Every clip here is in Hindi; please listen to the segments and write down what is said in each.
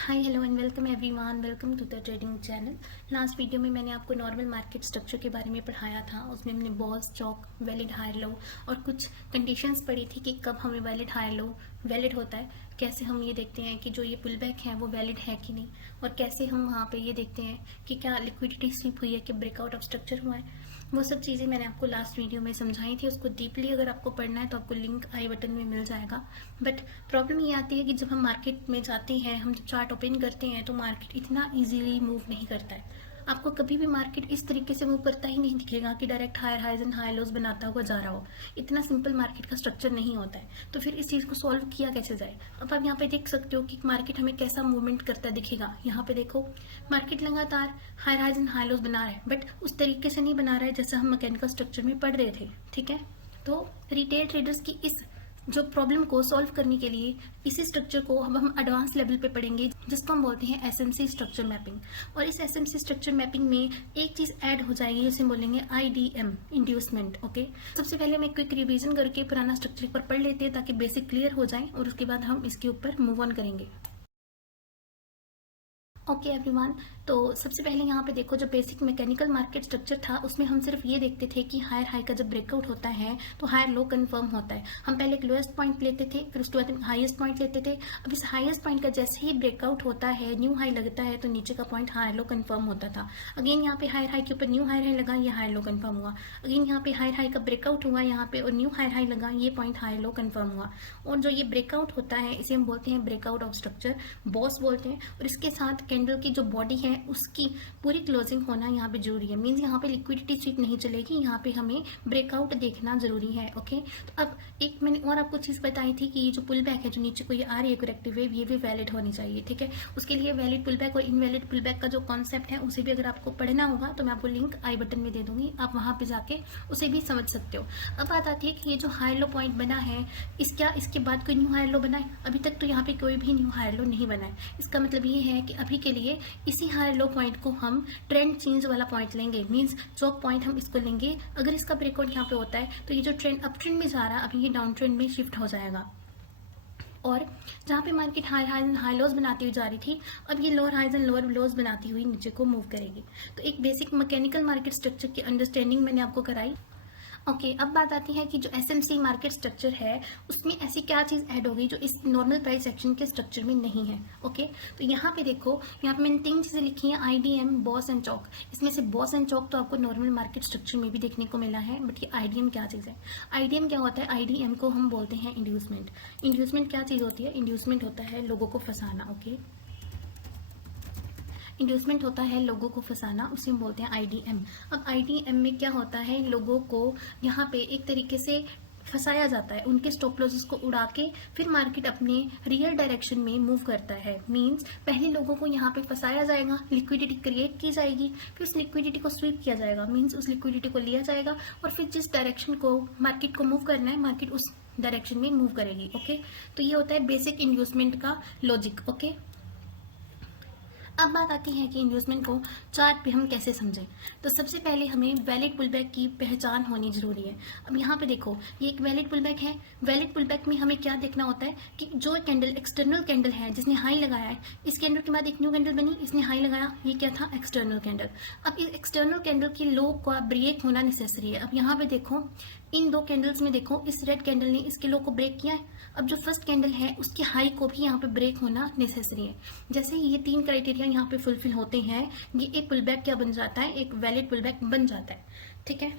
Hi hello and welcome everyone, welcome to the trading channel. Last video में मैंने आपको नॉर्मल मार्केट स्ट्रक्चर के बारे में पढ़ाया था। उसमें हमने बॉल्स, चौक, वैलिड हायर लो और कुछ कंडीशंस पढ़ी थी कि कब हमें वैलिड हायर लो वैलिड होता है, कैसे हम ये देखते हैं कि जो ये पुल बैक है वो वैलिड है कि नहीं, और कैसे हम वहाँ पे ये देखते हैं कि क्या लिक्विडिटी स्वीप हुई है कि ब्रेकआउट ऑफ स्ट्रक्चर हुआ है। वो सब चीज़ें मैंने आपको लास्ट वीडियो में समझाई थी। उसको डीपली अगर आपको पढ़ना है तो आपको लिंक आई बटन में मिल जाएगा। बट प्रॉब्लम ये आती है कि जब हम मार्केट में जाते हैं, हम जब चार्ट ओपन करते हैं तो मार्केट इतना इजीली मूव नहीं करता है। आपको कभी भी मार्केट इस तरीके से मूव करता ही नहीं दिखेगा कि direct higher highs and high lows बनाता हुआ जा रहा हो। इतना सिंपल मार्केट का स्ट्रक्चर नहीं होता है। तो फिर इस चीज़ को सॉल्व किया कैसे जाए। अब आप यहाँ पे देख सकते हो कि मार्केट हमें कैसा मूवमेंट करता दिखेगा। यहाँ पे देखो, मार्केट लगातार हायर हाइज एंड हाई लोज बना रहा है, बट उस तरीके से नहीं बना रहा है जैसे हम मैकेनिकल स्ट्रक्चर में पढ़ रहे थे। ठीक है, तो रिटेल ट्रेडर्स की इस जो प्रॉब्लम को सॉल्व करने के लिए इसी स्ट्रक्चर को अब हम एडवांस लेवल पे पढ़ेंगे, जिसको हम बोलते हैं एसएमसी स्ट्रक्चर मैपिंग। और इस एसएमसी स्ट्रक्चर मैपिंग में एक चीज ऐड हो जाएगी, जिसे बोलेंगे आईडीएम, इंड्यूसमेंट। ओके, सबसे पहले हम एक क्विक रिवीजन करके पुराना स्ट्रक्चर पर पढ़ लेते हैं ताकि बेसिक क्लियर हो जाए, और उसके बाद हम इसके ऊपर मूव ऑन करेंगे। ओके एवरीवन, तो सबसे पहले यहाँ पे देखो, जो बेसिक मैकेनिकल मार्केट स्ट्रक्चर था उसमें हम सिर्फ ये देखते थे कि हायर हाई का जब ब्रेकआउट होता है तो हायर लो कंफर्म होता है। हम पहले एक लोएस्ट पॉइंट लेते थे, फिर उसके बाद हाईएस्ट पॉइंट लेते थे। अब इस हाईएस्ट पॉइंट का जैसे ही ब्रेकआउट होता है, न्यू हाई लगता है, तो नीचे का पॉइंट हायर लो कंफर्म होता था। अगेन यहाँ पे हायर हाई के ऊपर न्यू हायर हाई लगा, ये हायर लो कंफर्म हुआ। अगेन यहाँ पे हायर हाई का ब्रेकआउट हुआ यहाँ पे और न्यू हायर हाई लगा, ये पॉइंट हायर लो कंफर्म हुआ। और जो ये ब्रेकआउट होता है इसे हम बोलते हैं ब्रेकआउट ऑफ स्ट्रक्चर, बॉस बोलते हैं। और इसके साथ कैंडल की जो बॉडी है उसकी पूरी क्लोजिंग होना यहाँ पे जरूरी है। मींस यहाँ पे लिक्विडिटी स्वीप नहीं चलेगी, यहाँ पे हमें ब्रेकआउट देखना जरूरी है। ओके, तो अब एक मैंने और आपको चीज बताई थी कि ये जो पुल बैक है, जो नीचे को ये आ रही है करेक्टिव वेव, ये भी वैलिड होनी चाहिए। ठीक है, उसके लिए वैलिड पुल बैक और इनवैलिड पुल बैक का जो कॉन्सेप्ट है उसे भी अगर आपको पढ़ना होगा तो मैं आपको लिंक आई बटन में दे दूंगी, आप वहां पे जाके उसे भी समझ सकते हो। अब बात आती है कि ये जो हाई लो पॉइंट बना है, इसके बाद कोई न्यू हाई लो बना है? अभी तक तो यहाँ पे कोई भी न्यू हाई लो नहीं बना है। इसका मतलब ये है कि अभी के लिए इसी हाई लो पॉइंट को हम ट्रेंड चेंज वाला पॉइंट लेंगे। मींस चौक पॉइंट हम इसको लेंगे। अगर इसका ब्रेकआउट यहाँ पे होता है तो ये जो ट्रेंड अप ट्रेंड में जा रहा है अभी ये डाउन ट्रेंड में शिफ्ट हो जाएगा। और जहाँ पे market high high and high lows बनाती हुई जा रही थी, अब ये lower highs and lower lows बनाती हुई नीचे को मूव करेगी। तो एक बेसिक मैकेनिकल मार्केट स्ट्रक्चर की अंडरस्टैंडिंग मैंने आपको कराई। ओके, अब बात आती है कि जो एसएमसी मार्केट स्ट्रक्चर है उसमें ऐसी क्या चीज़ ऐड हो गई जो इस नॉर्मल प्राइस एक्शन के स्ट्रक्चर में नहीं है। ओके, तो यहाँ पे देखो, यहाँ पे मैंने 3 चीज़ें लिखी हैं, आईडीएम, बॉस एंड चौक। इसमें से बॉस एंड चौक तो आपको नॉर्मल मार्केट स्ट्रक्चर में भी देखने को मिला है, बट ये आईडीएम क्या चीज़ है? आईडीएम क्या होता है? आईडीएम को हम बोलते हैं इंड्यूसमेंट। इंड्यूसमेंट क्या चीज़ होती है? इंड्यूसमेंट होता है लोगों को फंसाना। ओके, इंड्यूसमेंट होता है लोगों को फंसाना, उसे हम बोलते हैं आईडीएम। अब आईडीएम में क्या होता है, लोगों को यहाँ पे एक तरीके से फंसाया जाता है, उनके स्टॉप लॉसेस को उड़ा के फिर मार्केट अपने रियल डायरेक्शन में मूव करता है। मींस पहले लोगों को यहाँ पे फंसाया जाएगा, लिक्विडिटी क्रिएट की जाएगी, फिर उस लिक्विडिटी को स्वीप किया जाएगा। मींस उस लिक्विडिटी को लिया जाएगा और फिर जिस डायरेक्शन को मार्केट को मूव करना है, मार्केट उस डायरेक्शन में मूव करेगी। ओके, तो ये होता है बेसिक इंड्यूसमेंट का लॉजिक। ओके, अब बात आती है कि इंड्यूसमेंट को चार्ट पे हम कैसे समझें। तो सबसे पहले हमें वैलिड पुलबैक की पहचान होनी जरूरी है। अब यहाँ पे देखो, ये एक वैलिड पुलबैक है। वैलिड पुलबैक में हमें क्या देखना होता है कि जो कैंडल एक्सटर्नल कैंडल है, जिसने हाई लगाया है, इस कैंडल के बाद एक न्यू कैंडल बनी, इसने हाई लगाया, ये क्या था? External candle. अब इस एक्सटर्नल कैंडल की लो का ब्रेक होना नेसेसरी है। अब यहाँ पे देखो, इन 2 कैंडल्स में देखो, इस रेड कैंडल ने इसके लो को ब्रेक किया है। अब जो फर्स्ट कैंडल है उसकी हाई को भी यहाँ पे ब्रेक होना नेसेसरी है। जैसे ही ये 3 क्राइटेरिया यहाँ पे फुलफिल होते हैं, ये एक पुलबैक क्या बन जाता है? एक वैलिड पुलबैक बन जाता है। ठीक है,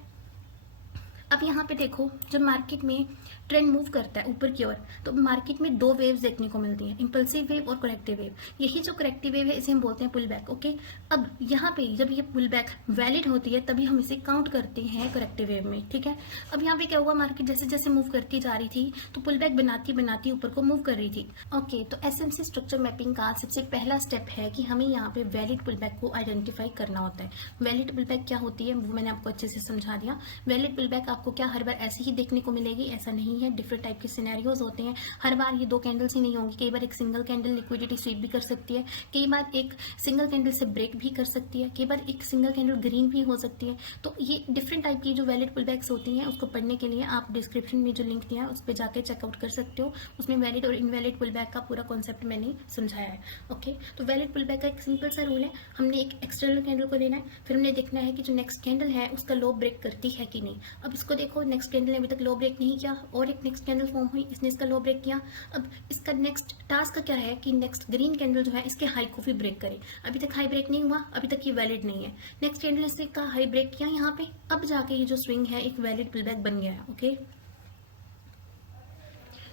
अब यहाँ पे देखो, जब मार्केट में ट्रेंड मूव करता है ऊपर की ओर, तो मार्केट में 2 वेव्स देखने को मिलती हैं, इंपल्सिव वेव और करेक्टिव वेव। यही जो करेक्टिव वेव है इसे हम बोलते हैं पुल बैक। ओके, अब यहाँ पे जब ये पुल बैक वैलिड होती है तभी हम इसे काउंट करते हैं करेक्टिव वेव में। ठीक है, अब यहाँ पे क्या हुआ, मार्केट जैसे जैसे मूव करती जा रही थी तो पुल बैक बनाती बनाती ऊपर को मूव कर रही थी। ओके, तो एसएमसी स्ट्रक्चर मैपिंग का सबसे पहला स्टेप है कि हमें यहाँ पे वैलिड पुल बैक को आइडेंटिफाई करना होता है। वैलिड पुल बैक क्या होती है वो मैंने आपको अच्छे से समझा दिया। वैलिड पुल बैक आप आपको क्या हर बार ऐसे ही देखने को मिलेगी, ऐसा नहीं है। डिफरेंट टाइप के सिनेरियोज होते हैं, हर बार ये 2 कैंडल्स ही नहीं होंगी। कई बार एक सिंगल कैंडल लिक्विडिटी स्वीप भी कर सकती है, कई बार एक सिंगल कैंडल से ब्रेक भी कर सकती है, कई बार एक सिंगल कैंडल ग्रीन भी हो सकती है। तो ये डिफरेंट टाइप की जो वैलिड पुल बैक्स होती हैं उसको पढ़ने के लिए आप डिस्क्रिप्शन में जो लिंक दिया है उस पर जाके चेकआउट कर सकते हो। उसमें वैलिड और इनवैलिड पुल बैक का पूरा कॉन्सेप्ट मैंने समझाया है। ओके, तो वैलिड पुल बैक का एक सिंपल सा रूल है, हमने एक एक्सटर्नल कैंडल को लेना है, फिर हमने देखना है कि जो नेक्स्ट कैंडल है उसका लो ब्रेक करती है कि नहीं। अब इसको देखो, नेक्स्ट कैंडल ने अभी तक लो ब्रेक नहीं किया और एक नेक्स्ट कैंडल फॉर्म हुई, इसने इसका लो ब्रेक किया। अब इसका नेक्स्ट टास्क क्या है कि नेक्स्ट ग्रीन कैंडल जो है इसके हाई को भी ब्रेक करे। अभी तक हाई ब्रेक नहीं हुआ, अभी तक ये वैलिड नहीं है। नेक्स्ट कैंडल ने इसका हाई ब्रेक किया यहाँ पे, अब जाके ये जो स्विंग है एक वैलिड पुल बैक बन गया है। ओके,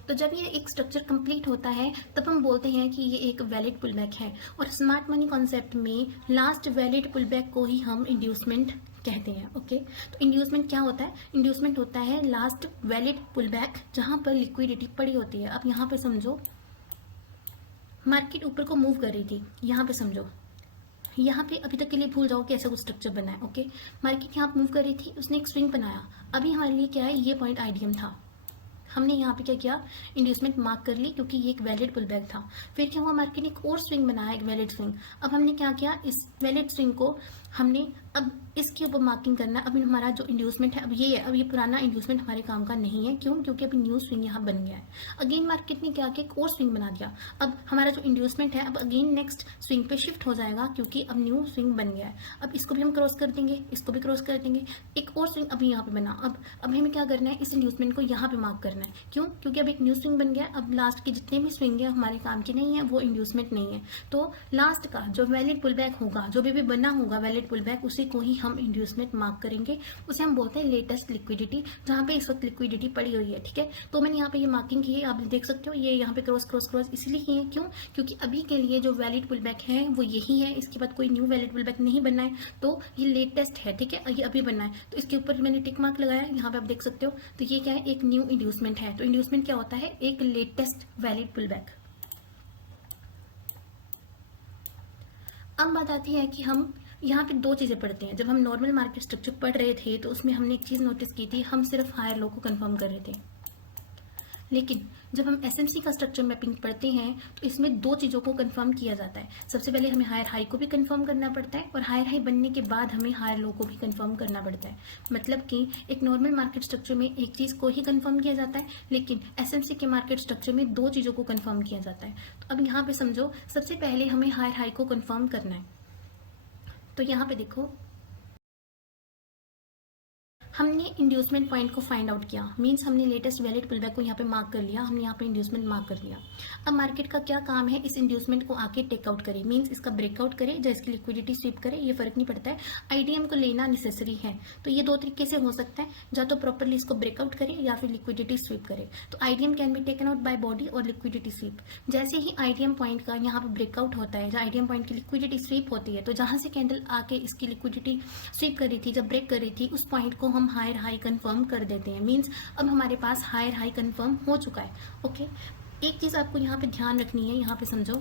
तो जब ये एक स्ट्रक्चर कंप्लीट होता है तब हम बोलते हैं कि ये एक वैलिड पुल बैक है। और स्मार्ट मनी कॉन्सेप्ट में लास्ट वैलिड पुल बैक को ही हम इंड्यूसमेंट कहते हैं। ओके, तो इंड्यूसमेंट क्या होता है? इंड्यूसमेंट होता है लास्ट वैलिड पुल बैक जहां पर लिक्विडिटी पड़ी होती है। अब यहाँ पे समझो, मार्केट ऊपर को मूव कर रही थी, यहाँ पे समझो, यहाँ पे अभी तक के लिए भूल जाओ कि ऐसा कुछ स्ट्रक्चर बना है। ओके, मार्केट यहाँ मूव कर रही थी, उसने एक स्विंग बनाया। अभी हमारे लिए क्या है, ये पॉइंट आईडीएम था, हमने यहाँ पे क्या किया, इंड्यूसमेंट मार्क कर ली क्योंकि ये एक वैलिड पुल बैक था। फिर क्या हुआ, मार्केट ने एक और स्विंग बनाया, एक वैलिड स्विंग। अब हमने क्या किया, इस वैलिड स्विंग को हमने अब इसके ऊपर मार्किंग करना है। अब हमारा जो इंड्यूसमेंट है अब ये है, अब ये पुराना इंड्यूसमेंट हमारे काम का नहीं है। क्यों? क्योंकि अभी न्यू स्विंग यहाँ बन गया है। अगेन मार्केट ने क्या किया, एक और स्विंग बना दिया। अब हमारा जो इंड्यूसमेंट है अब अगेन नेक्स्ट स्विंग पे शिफ्ट हो जाएगा क्योंकि अब न्यू स्विंग बन गया है। अब इसको भी हम क्रॉस कर देंगे, इसको भी क्रॉस कर देंगे, एक और स्विंग अभी यहाँ पे बना। अब हमें क्या करना है, इस इंड्यूसमेंट को यहाँ पे मार्क करना है। क्यों? क्योंकि अब एक न्यू स्विंग बन गया। अब लास्ट के जितने भी स्विंग है हमारे काम के नहीं है, वो इंड्यूसमेंट नहीं है। तो लास्ट का जो वैलिड पुल बैक होगा, जो भी बना होगा वैलिड पुल बैक, उसी को ही हम इंड्यूसमेंट मार्क करेंगे। उसे हम बोलते हैं लेटेस्ट लिक्विडिटी, जहां पे इस वक्त लिक्विडिटी पड़ी हुई है। ठीक है, तो मैंने यहाँ पे ये मार्किंग की है, आप देख सकते हो, ये यहाँ पे क्रॉस क्रॉस क्रॉस इसलिए की है। क्यों? क्योंकि अभी के लिए जो वैलिड पुल बैक है वो यही है, इसके बाद कोई न्यू वैलिड पुल बैक नहीं बनना है। तो ये लेटेस्ट है, ठीक है, ये अभी बनना है, तो इसके ऊपर मैंने टिक मार्क लगाया, यहाँ पे आप देख सकते हो। तो ये क्या है, एक न्यू इंड्यूसमेंट है। तो इंड्यूसमेंट क्या होता है, एक लेटेस्ट वैलिड पुल बैक। अब बात आती है कि हम यहाँ पे 2 चीजें पढ़ते हैं। जब हम नॉर्मल मार्केट स्ट्रक्चर पढ़ रहे थे तो उसमें हमने एक चीज नोटिस की थी, हम सिर्फ हायर लो को कंफर्म कर रहे थे। लेकिन जब हम एसएमसी का स्ट्रक्चर मैपिंग पढ़ते हैं तो इसमें 2 चीज़ों को कंफर्म किया जाता है। सबसे पहले हमें हायर हाई को भी कंफर्म करना पड़ता है और हायर हाई बनने के बाद हमें हायर लो को भी कंफर्म करना पड़ता है। मतलब कि एक नॉर्मल मार्केट स्ट्रक्चर में एक चीज़ को ही कंफर्म किया जाता है, लेकिन एसएमसी के मार्केट स्ट्रक्चर में 2 चीज़ों को कंफर्म किया जाता है। तो अब यहाँ पे समझो, सबसे पहले हमें हायर हाई को कंफर्म करना है। तो यहाँ पे देखो, हमने इंड्यूसमेंट पॉइंट को फाइंड आउट किया, मींस हमने लेटेस्ट वैलिड पुलबैक को यहाँ पे मार्क कर लिया, हमने यहाँ पे इंड्यूसमेंट मार्क कर लिया। अब मार्केट का क्या काम है, इस इंड्यूसमेंट को आके टेकआउट करे, मींस इसका ब्रेकआउट करे या इसकी लिक्विडिटी स्वीप करे, ये फर्क नहीं पड़ता है। आईडीएम को लेना नेसेसरी है। तो ये 2 तरीके से हो सकता है, या तो प्रॉपरली इसको ब्रेकआउट करे या फिर लिक्विडिटी स्वीप करे। तो IDM can be taken out by body और लिक्विडिटी स्वीप। जैसे ही आईडीएम पॉइंट का यहाँ पे ब्रेकआउट होता है, जहाँ आईडीएम पॉइंट की लिक्विडिटी स्वीप होती है, तो जहां से कैंडल आके इसकी लिक्विडिटी स्वीप कर रही थी, जब ब्रेक कर रही थी, उस पॉइंट को हम हायर हाई कंफर्म कर देते हैं। मींस अब हमारे पास हायर हाई कंफर्म हो चुका है। ओके, एक चीज आपको यहाँ पे ध्यान रखनी है, यहाँ पे समझो,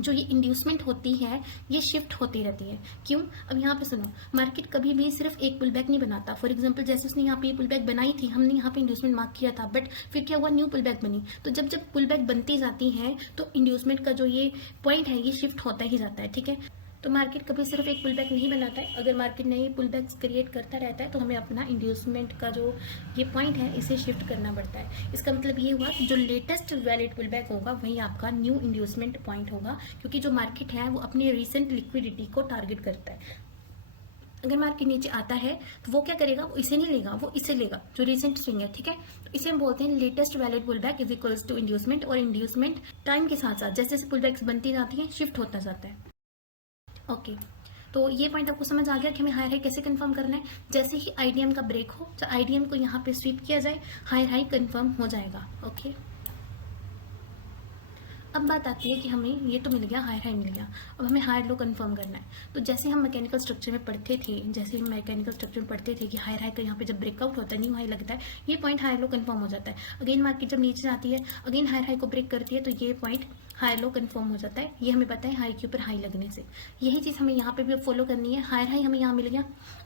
जो ये इंड्यूसमेंट होती है ये शिफ्ट होती रहती है। क्यों? अब यहाँ पे सुनो, मार्केट कभी भी सिर्फ एक पुलबैक नहीं बनाता। फॉर एग्जांपल जैसे उसने यहाँ पे ये पुलबैक बनाई थी, हमने यहाँ पे इंड्यूसमेंट मार्क किया था, बट फिर क्या हुआ, न्यू पुलबैक बनी। तो जब जब पुलबैक बनती जाती है तो इंड्यूसमेंट का जो ये पॉइंट है ये शिफ्ट होता ही जाता है। ठीक है, तो मार्केट कभी सिर्फ एक पुलबैक नहीं बनाता है। अगर मार्केट नए पुलबैक्स क्रिएट करता रहता है तो हमें अपना इंड्यूसमेंट का जो ये पॉइंट है इसे शिफ्ट करना पड़ता है। इसका मतलब ये हुआ कि जो लेटेस्ट वैलिड पुलबैक होगा वही आपका न्यू इंड्यूसमेंट पॉइंट होगा, क्योंकि जो मार्केट है वो अपनी रिसेंट लिक्विडिटी को टारगेट करता है। अगर मार्केट नीचे आता है तो वो क्या करेगा, वो इसे नहीं लेगा, वो इसे लेगा, जो रिसेंट स्विंग है। ठीक है, तो इसे हम बोलते हैं latest valid pullback is equals to inducement. और इंड्यूसमेंट टाइम के साथ साथ जैसे जैसे पुलबैक्स बनती जाती है शिफ्ट होता जाता है। ओके, तो ये पॉइंट आपको समझ आ गया कि हमें हायर हाई कैसे कंफर्म करना है। जैसे ही आईडीएम का ब्रेक हो, तो आईडीएम को यहाँ पे स्वीप किया जाए, हायर हाई कंफर्म हो जाएगा। ओके, अब बात आती है कि हमें ये तो मिल गया, हायर हाई मिल गया, अब हमें हायर लो कंफर्म करना है। तो जैसे हम मैकेनिकल स्ट्रक्चर में पढ़ते थे, कि हायर हाई का यहाँ पे जब ब्रेकआउट होता है, न्यू हाई लगता है, ये पॉइंट हायर लो कंफर्म हो जाता है। अगेन मार्केट जब नीचे जाती है, अगेन हायर हाई को ब्रेक करती है, तो ये पॉइंट हायर लो कंफर्म हो जाता है। ये हमें पता है हाई के ऊपर हाई लगने से। यही चीज़ हमें यहाँ पे भी फॉलो करनी है। हायर हाई हमें यहाँ मिल गया,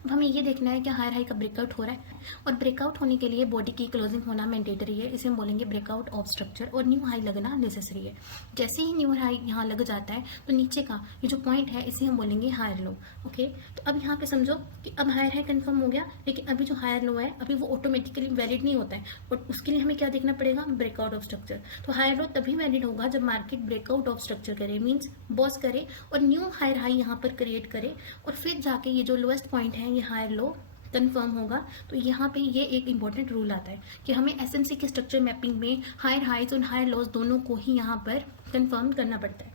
अब हमें ये देखना है कि हायर हाई का ब्रेकआउट हो रहा है, और ब्रेकआउट होने के लिए बॉडी की क्लोजिंग होना मैंडेटरी है, इसे हम बोलेंगे ब्रेकआउट ऑफ स्ट्रक्चर, और न्यू हाई लगना नेसेसरी है। जैसे ही न्यू हाई यहाँ लग जाता है, तो नीचे का ये जो पॉइंट है इसे हम बोलेंगे हायर लो। ओके, तो अब यहाँ पे समझो कि अब हायर हाई कंफर्म हो गया, लेकिन अभी जो हायर लो है अभी वो ऑटोमेटिकली वैलिड नहीं होता है, और उसके लिए हमें क्या देखना पड़ेगा, ब्रेकआउट ऑफ स्ट्रक्चर। तो हायर लो तभी वैलिड होगा जब मार्केट ब्रेकआउट ऑफ स्ट्रक्चर करे, मीन्स बॉस करे और न्यू हायर हाई यहाँ पर क्रिएट करे, और फिर जाके ये जो लोएस्ट पॉइंट है ये हायर लो कंफर्म होगा। तो यहाँ पे ये एक इंपॉर्टेंट रूल आता है कि हमें एसएमसी के स्ट्रक्चर मैपिंग में हायर हाइज और हायर लॉस दोनों को ही यहाँ पर कंफर्म करना पड़ता है।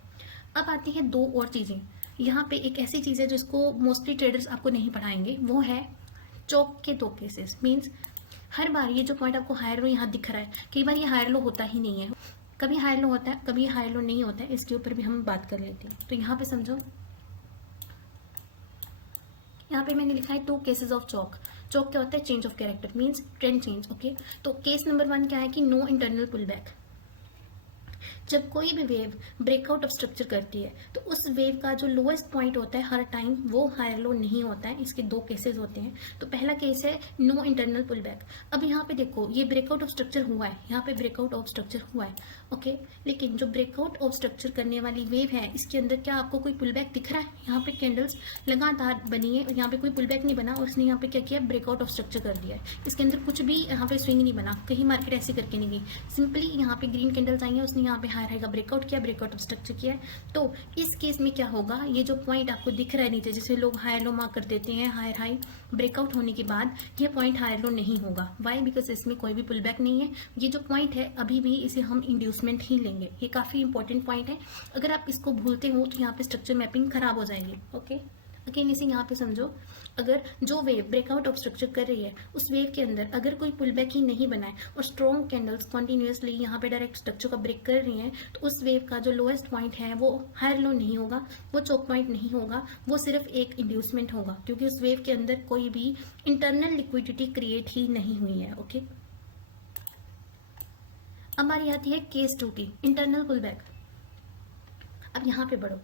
अब आती है दो और चीज़ें। यहाँ पे एक ऐसी चीज़ है जिसको मोस्टली ट्रेडर्स आपको नहीं पढ़ाएंगे, वो है चौक के दो केसेस। मीन्स हर बार ये जो पॉइंट आपको हायर लो यहाँ दिख रहा है, कई बार ये हायर लो होता ही नहीं है, कभी हायर लो होता है, कभी हायर लो नहीं होता है, इसके ऊपर भी हम बात कर लेते हैं। तो यहाँ पे समझो, यहाँ पे मैंने लिखा है 2 केसेस ऑफ चौक। चौक क्या होता है, change of character, means trend change. Okay, तो केस नंबर 1 क्या है कि नो इंटरनल पुल बैक। जब कोई भी वेव ब्रेकआउट ऑफ स्ट्रक्चर करती है, तो उस वेव का जो लोएस्ट पॉइंट होता है हर टाइम वो हायर लो नहीं होता है। इसके 2 केसेस होते हैं। तो पहला केस है नो इंटरनल पुल बैक। अब यहाँ पे देखो, ये ब्रेकआउट ऑफ स्ट्रक्चर हुआ है, यहाँ पे ब्रेकआउट ऑफ स्ट्रक्चर हुआ है। ओके, लेकिन जो ब्रेकआउट ऑफ स्ट्रक्चर करने वाली वेव है, इसके अंदर क्या आपको कोई पुल बैक दिख रहा है? यहाँ पे कैंडल्स लगातार बनी है और यहाँ पे कोई पुल बैक नहीं बना, और उसने यहाँ पे क्या किया, ब्रेकआउट ऑफ स्ट्रक्चर कर दिया है। इसके अंदर कुछ भी यहाँ पे स्विंग नहीं बना, कहीं मार्केट ऐसे करके नहीं गई, सिंपली यहाँ पे ग्रीन कैंडल्स आई है, उसने यहाँ पे हायर हाई का ब्रेकआउट किया, ब्रेकआउट ऑफ स्ट्रक्चर किया है। तो इस केस में क्या होगा, ये जो पॉइंट आपको दिख रहा है नीचे, जिसे लोग हायर लो मार्क कर देते हैं, हायर हाई ब्रेकआउट होने के बाद ये पॉइंट हायर लो नहीं होगा। वाई? बिकॉज इसमें कोई भी पुल बैक नहीं है। ये जो पॉइंट है अभी भी इसे हम इंड्यूसमेंट ही लेंगे। ये काफी इंपॉर्टेंट पॉइंट है, अगर आप इसको भूलते हो तो यहाँ पे स्ट्रक्चर मैपिंग खराब हो जाएगी। ओके, अगेन इसे यहाँ पे समझो, अगर जो वेव ब्रेकआउट ऑफ स्ट्रक्चर कर रही है, उस वेव के अंदर अगर कोई पुल बैक ही नहीं बनाए और स्ट्रॉन्ग कैंडल्स कंटिन्यूअसली यहाँ पे डायरेक्ट स्ट्रक्चर का ब्रेक कर रही हैं, तो उस वेव का जो लोएस्ट पॉइंट है वो हायर लो नहीं होगा, वो चोक पॉइंट नहीं होगा, वो सिर्फ एक इंड्यूसमेंट होगा, क्योंकि उस वेव के अंदर कोई भी इंटरनल लिक्विडिटी क्रिएट ही नहीं हुई है। ओके, अब हमारी आती है केस 2 की, इंटरनल पुल बैक। अब यहाँ पे बढ़ो,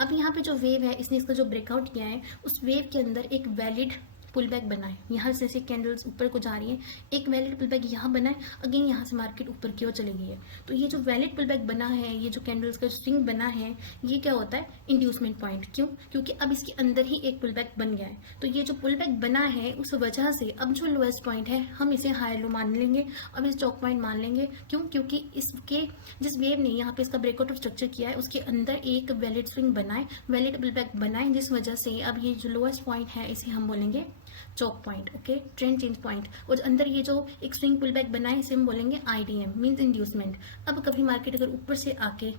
अब यहाँ पे जो वेव है, इसने इसका जो ब्रेकआउट किया है, उस वेव के अंदर एक वैलिड पुल बैक बना है। यहाँ से ऐसे कैंडल्स ऊपर को जा रही हैं, एक वैलिड पुल बैक यहाँ बना है, अगेन यहाँ से मार्केट ऊपर की ओर चली गई है। तो ये जो वैलिड पुल बैक बना है, ये जो कैंडल्स का स्विंग बना है, ये क्या होता है, इंड्यूसमेंट पॉइंट। क्यों? क्योंकि अब इसके अंदर ही एक पुल बैक बन गया है। तो ये जो पुल बैक बना है, उस वजह से अब जो लोएस्ट पॉइंट है हम इसे हायर लो मान लेंगे, अब इस चौक पॉइंट मान लेंगे। क्यों? क्योंकि इसके जिस वेव ने यहाँ पे इसका ब्रेकआउट ऑफ स्ट्रक्चर किया है, उसके अंदर एक वैलिड स्विंग बनाए, वैलिड पुल बैक बनाए, जिस वजह से अब ये जो लोएस्ट पॉइंट है इसे हम बोलेंगे choke point. Okay, trend change point. और अंदर ये जो एक स्विंग पुल बैक बना है, इसे हम बोलेंगे आईडीएम, मींस इंड्यूसमेंट। अब कभी मार्केट अगर ऊपर से आके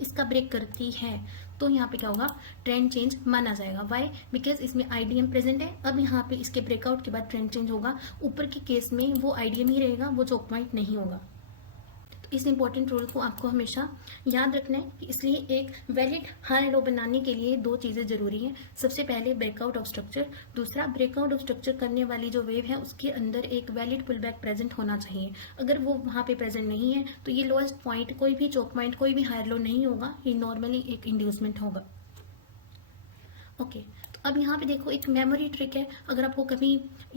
इसका ब्रेक करती है, तो यहाँ पे क्या होगा, ट्रेंड चेंज माना जाएगा। वाई? बिकॉज इसमें आईडीएम प्रेजेंट है। अब यहाँ पे इसके ब्रेकआउट के बाद ट्रेंड चेंज होगा, ऊपर के केस में वो आईडीएम ही रहेगा, वो चौक पॉइंट नहीं होगा। इस इंपॉर्टेंट रूल को आपको हमेशा याद रखना है कि इसलिए एक वैलिड हाई लो बनाने के लिए 2 चीज़ें जरूरी हैं। सबसे पहले ब्रेकआउट ऑफ स्ट्रक्चर, दूसरा ब्रेकआउट ऑफ स्ट्रक्चर करने वाली जो वेव है उसके अंदर एक वैलिड पुल बैक प्रेजेंट होना चाहिए। अगर वो वहाँ पे प्रेजेंट नहीं है, तो ये लोएस्ट पॉइंट, कोई भी चौक पॉइंट, कोई भी हायर लो नहीं होगा, ये नॉर्मली एक इंड्यूसमेंट होगा। ओके, तो अब यहाँ पे देखो एक मेमोरी ट्रिक है। अगर आपको कभी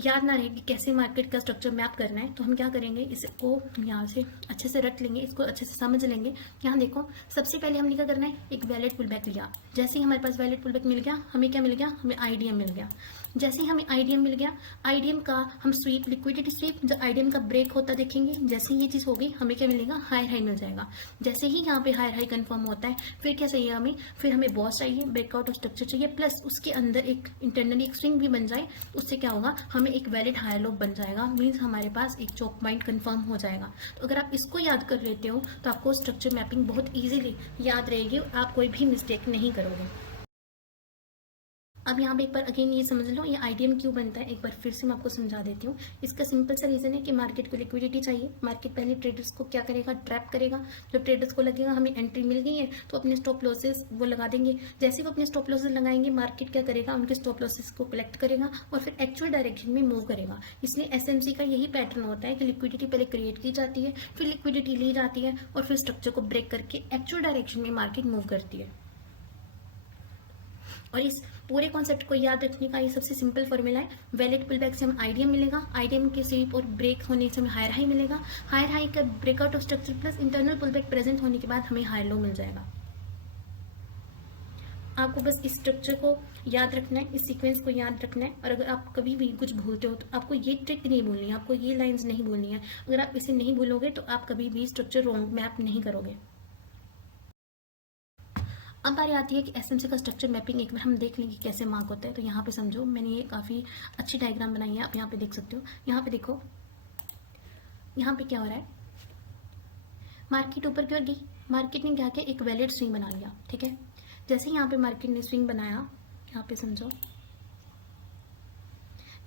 याद ना रहे कि कैसे मार्केट का स्ट्रक्चर मैप करना है, तो हम क्या करेंगे, इसको यहाँ से अच्छे से रट लेंगे, इसको अच्छे से समझ लेंगे। यहाँ देखो, सबसे पहले हमने क्या करना है, एक वैलिड पुल बैक लिया। जैसे ही हमारे पास वैलिड पुल बैक मिल गया, हमें क्या मिल गया, हमें आईडीएम मिल गया। जैसे ही हमें आईडीएम मिल गया, आईडीएम का हम स्वीप, लिक्विडिटी स्वीप, जब आईडीएम का ब्रेक होता देखेंगे, जैसे ही ये चीज़ होगी, हमें क्या मिलेगा, हायर हाई मिल जाएगा। जैसे ही यहाँ पे हायर हाई कंफर्म होता है, फिर क्या चाहिए हमें, फिर हमें बॉस चाहिए, ब्रेकआउट ऑफ स्ट्रक्चर चाहिए, प्लस उसके अंदर एक इंटरनली एक स्विंग भी बन जाए। उससे क्या होगा, हमें एक वैलिड हायर लो बन जाएगा, मीन्स हमारे पास एक चौक पॉइंट कंफर्म हो जाएगा। तो अगर आप इसको याद कर लेते हो, तो आपको स्ट्रक्चर मैपिंग बहुत ईजिली याद रहेगी, आप कोई भी मिस्टेक नहीं करोगे। अब यहाँ पे एक बार अगेन ये समझ लो ये आईडीएम क्यों बनता है, एक बार फिर से मैं आपको समझा देती हूँ। इसका सिंपल सा रीजन है कि मार्केट को लिक्विडिटी चाहिए। मार्केट पहले ट्रेडर्स को क्या करेगा, ट्रैप करेगा। जब ट्रेडर्स को लगेगा हमें एंट्री मिल गई है तो अपने स्टॉप लॉसेस वो लगा देंगे। जैसे वो अपने स्टॉप लॉसेस लगाएंगे, मार्केट क्या करेगा, उनके स्टॉप लॉसेस को कलेक्ट करेगा और फिर एक्चुअल डायरेक्शन में मूव करेगा। इसलिए एसएमसी का यही पैटर्न होता है कि लिक्विडिटी पहले क्रिएट की जाती है, फिर लिक्विडिटी ली जाती है और फिर स्ट्रक्चर को ब्रेक करके एक्चुअल डायरेक्शन में मार्केट मूव करती है। और इस पूरे कॉन्सेप्ट को याद रखने का ये सबसे सिंपल फॉर्मूला है। वैलिड पुल बैक से हमें आईडीएम मिलेगा, आईडीएम के स्वीप और ब्रेक होने से हमें हायर हाई मिलेगा, हायर हाई का breakout of structure plus internal pull back present होने के बाद हमें हायर लो मिल जाएगा। आपको बस इस स्ट्रक्चर को याद रखना है, इस सीक्वेंस को याद रखना है। और अगर आप कभी भी कुछ भूलते हो तो आपको ये ट्रिक नहीं भूलनी है, आपको ये लाइंस नहीं भूलनी है। अगर आप इसे नहीं भूलोगे तो आप कभी भी स्ट्रक्चर रॉन्ग मैप नहीं करोगे। अब बारी आती है कि एसएमसी का स्ट्रक्चर मैपिंग एक बार हम देख लेंगे कैसे मार्क होता है। तो यहाँ पे समझो, मैंने ये काफ़ी अच्छी डायग्राम बनाई है, आप यहाँ पे देख सकते हो। यहाँ पे देखो, यहाँ पे क्या हो रहा है, मार्केट ऊपर की ओर गई, मार्केट ने क्या किया, एक वैलिड स्विंग बना लिया। ठीक है, जैसे ही यहाँ पे मार्केट ने स्विंग बनाया, यहाँ पे समझो,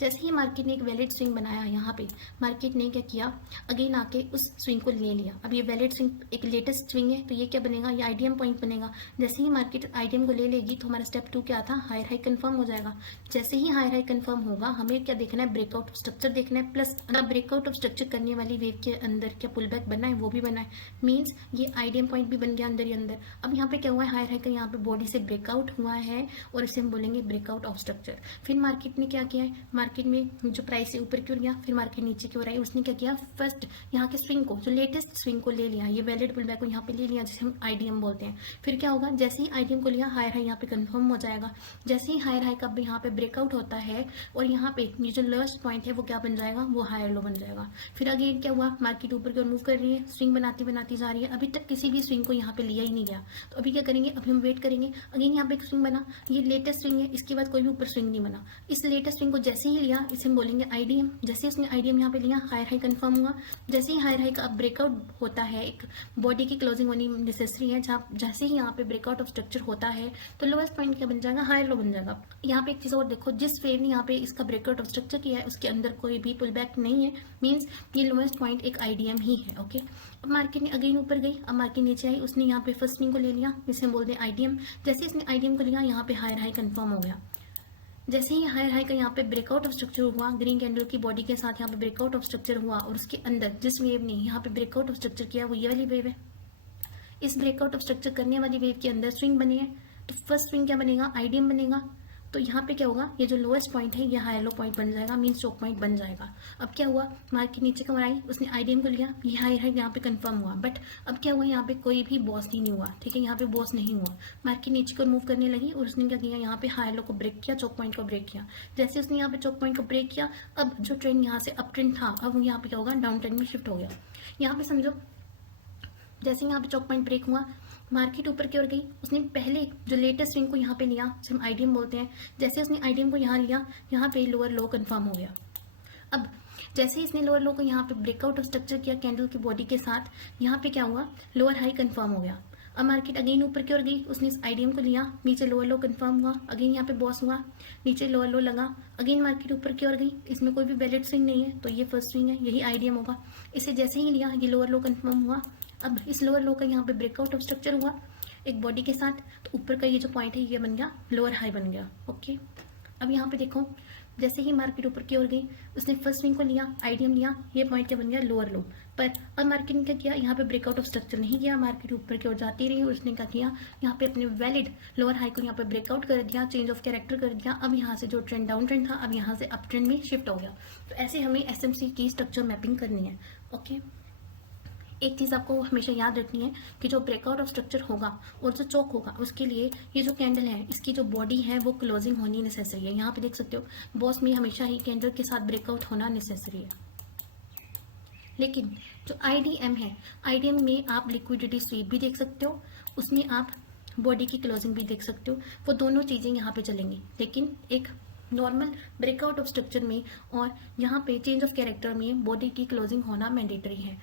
जैसे ही मार्केट ने एक वैलिड स्विंग बनाया, यहाँ पे मार्केट ने क्या किया, अगेन आके उस स्विंग को ले लिया। अब ये वैलिड स्विंग एक लेटेस्ट स्विंग है तो ये क्या बनेगा, ये आईडीएम पॉइंट बनेगा। जैसे ही मार्केट आईडीएम को ले लेगी तो हमारा स्टेप 2 क्या था, हायर हाई कंफर्म हो जाएगा। जैसे ही हायर हाई कंफर्म होगा, हमें क्या देखना है, ब्रेकआउट ऑफ स्ट्रक्चर देखना है, प्लस ब्रेकआउट ऑफ स्ट्रक्चर करने वाली वेव के अंदर क्या पुल बैक बनना है, वो भी बना है। मीन्स ये आईडीएम पॉइंट भी बन गया अंदर ही अंदर। अब यहाँ पे क्या हुआ है, हायर हाई का यहाँ पे बॉडी से ब्रेकआउट हुआ है और इसे हम बोलेंगे ब्रेकआउट ऑफ स्ट्रक्चर। फिर मार्केट ने क्या किया है, मार्केट में जो प्राइस से ऊपर की ओर गया, फिर मार्केट नीचे की ओर आई, उसने क्या किया, फर्स्ट यहाँ के स्विंग को, जो लेटेस्ट स्विंग को ले लिया, ये वैलिड पुल बैक को यहाँ पे ले लिया, जिसे हम आईडीएम बोलते हैं। फिर क्या होगा, जैसे ही आईडीएम को लिया, हायर हाई यहाँ पे कंफर्म हो जाएगा। जैसे ही हायर हाई का यहाँ पे ब्रेकआउट होता है और यहाँ पे ये जो लोएस्ट पॉइंट है वो क्या बन जाएगा, वो हायर लो बन जाएगा। फिर अगेन क्या हुआ, मार्केट ऊपर की ओर मूव कर रही है, स्विंग बनाती बनाती जा रही है, अभी तक किसी भी स्विंग को यहाँ पे लिया ही नहीं गया। तो अभी क्या करेंगे, अभी हम वेट करेंगे। अगेन यहाँ पे एक स्विंग बना, ये लेटेस्ट स्विंग है, इसके बाद कोई भी ऊपर स्विंग नहीं बना। इस लेटेस्ट स्विंग को जैसे ही लिया, इसे हम बोलेंगे आईडीएम। जैसे उसने आईडीएम यहाँ पे लिया, हायर हाई कंफर्म हुआ। जैसे ही हायर हाई का अब ब्रेकआउट होता है, एक बॉडी की क्लोजिंग होनी नेसेसरी है, जहाँ जैसे ही यहाँ पे ब्रेकआउट ऑफ स्ट्रक्चर होता है तो लोएस्ट पॉइंट क्या बन जाएगा, हायर लो बन जाएगा। यहाँ पे एक चीज और देखो, जिस वेव ने यहाँ पे इसका ब्रेकआउट ऑफ स्ट्रक्चर किया है उसके अंदर कोई भी पुल बैक नहीं है, मीन्स ये लोएस्ट पॉइंट एक आईडीएम ही है। ओके, अब मार्केट ने अगेन ऊपर गई, अब मार्केट नीचे आई, उसने यहाँ पे फर्स्ट स्विंग को ले लिया, इसे हम बोलते हैं आईडीएम। जैसे इसने आईडीएम को लिया, यहाँ पे हायर हाई कंफर्म हो गया। जैसे ही हायर हाई का यहाँ पे ब्रेकआउट ऑफ स्ट्रक्चर हुआ, ग्रीन कैंडल की बॉडी के साथ यहाँ पे ब्रेकआउट ऑफ स्ट्रक्चर हुआ और उसके अंदर जिस वेव ने यहाँ पे ब्रेकआउट ऑफ स्ट्रक्चर किया वो ये वाली वेव है। इस ब्रेकआउट ऑफ स्ट्रक्चर करने वाली वेव के अंदर स्विंग बनी है, तो फर्स्ट स्विंग क्या बनेगा, आईडीएम बनेगा। तो यहाँ पे क्या होगा, ये जो लोएस्ट पॉइंट है ये हायर लो पॉइंट बन जाएगा, मीन चोक पॉइंट बन जाएगा। अब क्या हुआ, मार्केट नीचे कमर आई, उसने आईडीएम को लिया, ये हायर हाई यहाँ पे कंफर्म हुआ। बट अब क्या हुआ, यहाँ पे कोई भी बॉस नहीं हुआ। ठीक है, यहाँ पे बॉस नहीं हुआ, मार्केट नीचे को मूव करने लगी और उसने क्या किया, यहाँ पे हायर लो को ब्रेक किया, चोक पॉइंट को ब्रेक किया। जैसे उसने यहाँ पे चोक पॉइंट को ब्रेक किया, अब जो ट्रेंड यहाँ से अप ट्रेंड था, अब यहाँ पे क्या होगा, डाउन ट्रेंड में शिफ्ट हो गया। यहाँ पे समझो, जैसे यहाँ पे चोक पॉइंट ब्रेक हुआ, मार्केट ऊपर की ओर गई, उसने पहले जो लेटेस्ट स्विंग को यहाँ पे लिया, जिसे हम आईडीएम बोलते हैं। जैसे उसने आईडीएम को यहाँ लिया, यहाँ पे लोअर लो कंफर्म हो गया। अब जैसे ही इसने लोअर लो को यहाँ पे ब्रेकआउट ऑफ स्ट्रक्चर किया कैंडल की बॉडी के साथ, यहाँ पे क्या हुआ, लोअर हाई कंफर्म हो गया। अब मार्केट अगेन ऊपर की ओर गई, उसने इस आईडीएम को लिया, नीचे लोअर लो कंफर्म हुआ, अगेन यहाँ पे बॉस हुआ, नीचे लोअर लो लगा, अगेन मार्केट ऊपर की ओर गई। इसमें कोई भी वैलिड स्विंग नहीं है तो ये फर्स्ट स्विंग है, यही आईडीएम होगा। इसे जैसे ही लिया, ये लोअर लो कंफर्म हुआ। अब इस लोअर लो का यहाँ पे ब्रेकआउट ऑफ स्ट्रक्चर हुआ एक बॉडी के साथ, तो ऊपर का ये जो पॉइंट है ये बन गया लोअर हाई बन गया। ओके, अब यहाँ पे देखो, जैसे ही मार्केट ऊपर की ओर गई, उसने फर्स्ट स्विंग को लिया, आईडीएम लिया, ये पॉइंट क्या बन गया, लोअर लो। पर अब मार्केट ने क्या किया, यहाँ पे ब्रेकआउट ऑफ स्ट्रक्चर नहीं किया, मार्केट ऊपर की ओर जाती रही, उसने क्या किया, यहाँ पे अपने वैलिड लोअर हाई को यहाँ पे ब्रेकआउट कर दिया, चेंज ऑफ कैरेक्टर कर दिया। अब यहाँ से जो ट्रेंड डाउन ट्रेंड था, अब यहाँ से अप ट्रेंड में शिफ्ट हो गया। तो ऐसे हमें एसएमसी की स्ट्रक्चर मैपिंग करनी है। ओके, एक चीज़ आपको हमेशा याद रखनी है कि जो ब्रेकआउट ऑफ स्ट्रक्चर होगा और जो चोक होगा, उसके लिए ये जो कैंडल है, इसकी जो बॉडी है वो क्लोजिंग होनी नेसेसरी है। यहाँ पे देख सकते हो, बॉस में हमेशा ही कैंडल के साथ ब्रेकआउट होना नेसेसरी है। लेकिन जो आईडीएम है, आईडीएम में आप लिक्विडिटी स्वीप भी देख सकते हो, उसमें आप बॉडी की क्लोजिंग भी देख सकते हो, वो दोनों चीज़ें यहाँ पे चलेंगी। लेकिन एक नॉर्मल ब्रेकआउट ऑफ स्ट्रक्चर में और यहाँ पे चेंज ऑफ कैरेक्टर में बॉडी की क्लोजिंग होना मैंडेटरी है।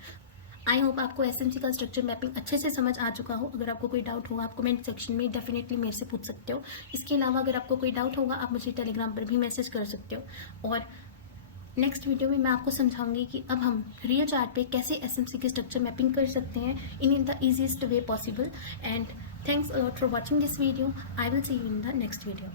आई होप आपको एसएमसी का स्ट्रक्चर मैपिंग अच्छे से समझ आ चुका हो। अगर आपको कोई डाउट होगा आप कमेंट सेक्शन में डेफिनेटली मेरे से पूछ सकते हो। इसके अलावा अगर आपको कोई डाउट होगा आप मुझे टेलीग्राम पर भी मैसेज कर सकते हो। और नेक्स्ट वीडियो में मैं आपको समझाऊंगी कि अब हम रियल चार्ट पे कैसे एसएमसी की स्ट्रक्चर मैपिंग कर सकते हैं in the easiest way possible. And thanks for watching this video. I will see you in the next video.